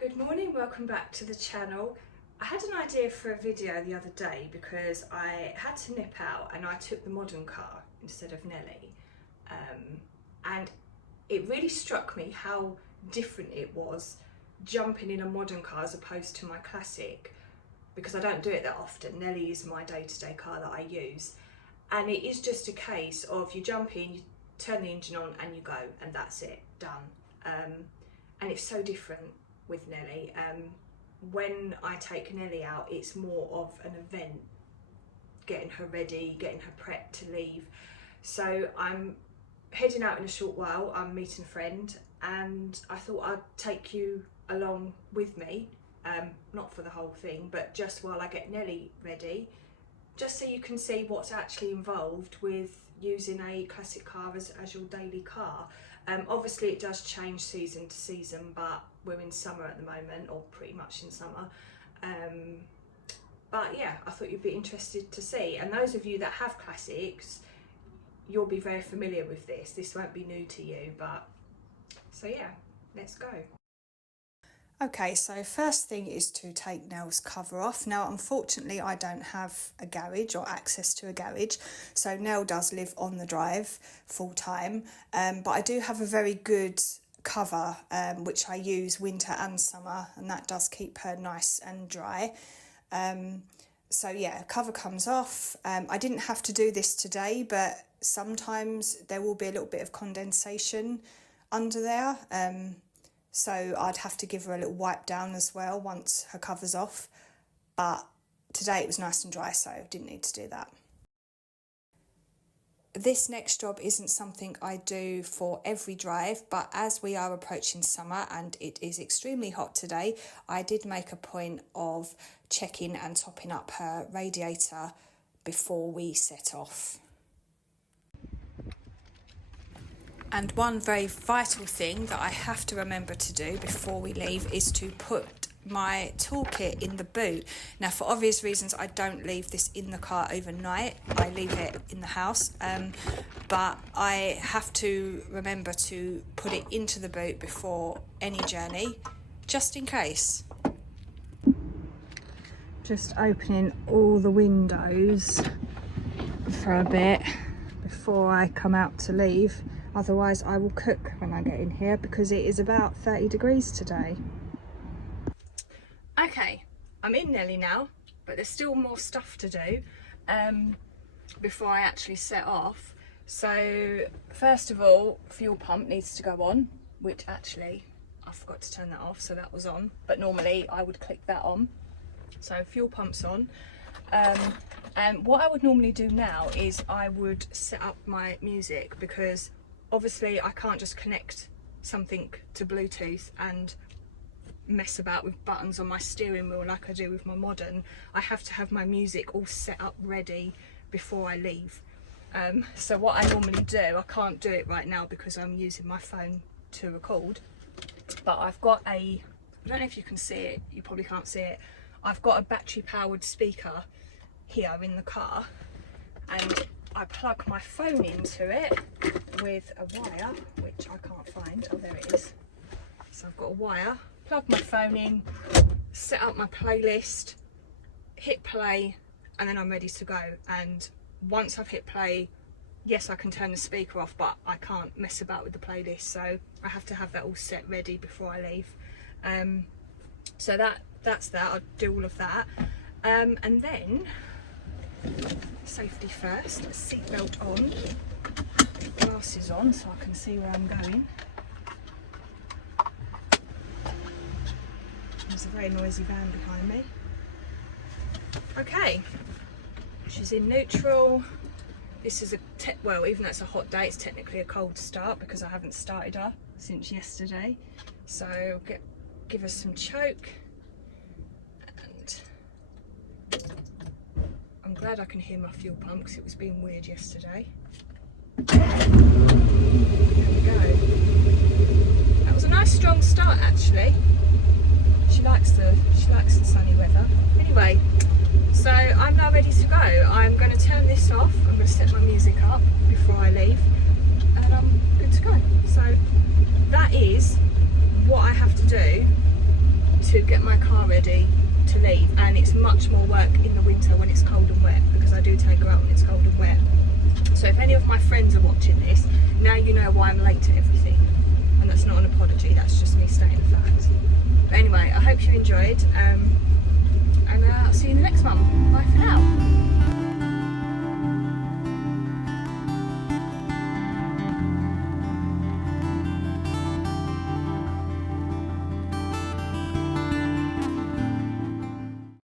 Good morning, welcome back to the channel. I had an idea for a video the other day because I had to nip out and I took the modern car instead of Nellie, and it really struck me how different it was jumping in a modern car as opposed to my classic, because I don't do it that often. Nellie is my day-to-day car that I use, and it is just a case of you jump in, you turn the engine on and you go, and that's it, done. And it's so different with Nellie. When I take Nellie out, it's more of an event, getting her ready, getting her prepped to leave. So I'm heading out in a short while. I'm meeting a friend and I thought I'd take you along with me, not for the whole thing, but just while I get Nellie ready, just so you can see what's actually involved with using a classic car as your daily car. Obviously it does change season to season, but we're in summer at the moment, or pretty much in summer. But yeah, I thought you'd be interested to see. And those of you that have classics, you'll be very familiar with this. This won't be new to you, but so yeah, let's go. Okay, so first thing is to take Nell's cover off. Now, unfortunately, I don't have a garage or access to a garage, so Nell does live on the drive full time, but I do have a very good cover, which I use winter and summer, and that does keep her nice and dry. So yeah, cover comes off. I didn't have to do this today, but sometimes there will be a little bit of condensation under there. So I'd have to give her a little wipe down as well once her cover's off. But today it was nice and dry, so I didn't need to do that. This next job isn't something I do for every drive, but as we are approaching summer and it is extremely hot today, I did make a point of checking and topping up her radiator before we set off. And one very vital thing that I have to remember to do before we leave is to put my toolkit in the boot. Now, for obvious reasons, I don't leave this in the car overnight. I leave it in the house, but I have to remember to put it into the boot before any journey, just in case. Just opening all the windows for a bit before I come out to leave. Otherwise I will cook when I get in here, because it is about 30 degrees today. Okay, I'm in Nellie now, but there's still more stuff to do before I actually set off. So first of all, fuel pump needs to go on, which actually I forgot to turn that off, so that was on, but normally I would click that on. So fuel pump's on. And what I would normally do now is I would set up my music, because obviously I can't just connect something to Bluetooth and mess about with buttons on my steering wheel like I do with my modern. I have to have my music all set up ready before I leave. So what I normally do, I can't do it right now because I'm using my phone to record, but I've got I don't know if you can see it, you probably can't see it, I've got a battery powered speaker here in the car, and I plug my phone into it with a wire, which I can't find. Oh, there it is. So I've got a wire, plug my phone in, set up my playlist, hit play, and then I'm ready to go. And once I've hit play, yes, I can turn the speaker off, but I can't mess about with the playlist. So I have to have that all set ready before I leave. So that's that. I'll do all of that. And then, safety first, seatbelt on, glasses on so I can see where I'm going. There's a very noisy van behind me. Okay, she's in neutral. This is well, even though it's a hot day, it's technically a cold start because I haven't started her since yesterday. So give her some choke. I'm glad I can hear my fuel pump because it was being weird yesterday. There we go. That was a nice strong start actually. She likes the sunny weather. Anyway, so I'm now ready to go. I'm going to turn this off. I'm going to set my music up before I leave, and I'm good to go. So that is what I have to do to get my car ready to leave, and it's much more work in the winter when it's cold and wet, because I do take her out when it's cold and wet. So if any of my friends are watching this, now you know why I'm late to everything, and that's not an apology, that's just me stating the facts. But anyway, I hope you enjoyed, and I'll see you in the next one. Bye for now.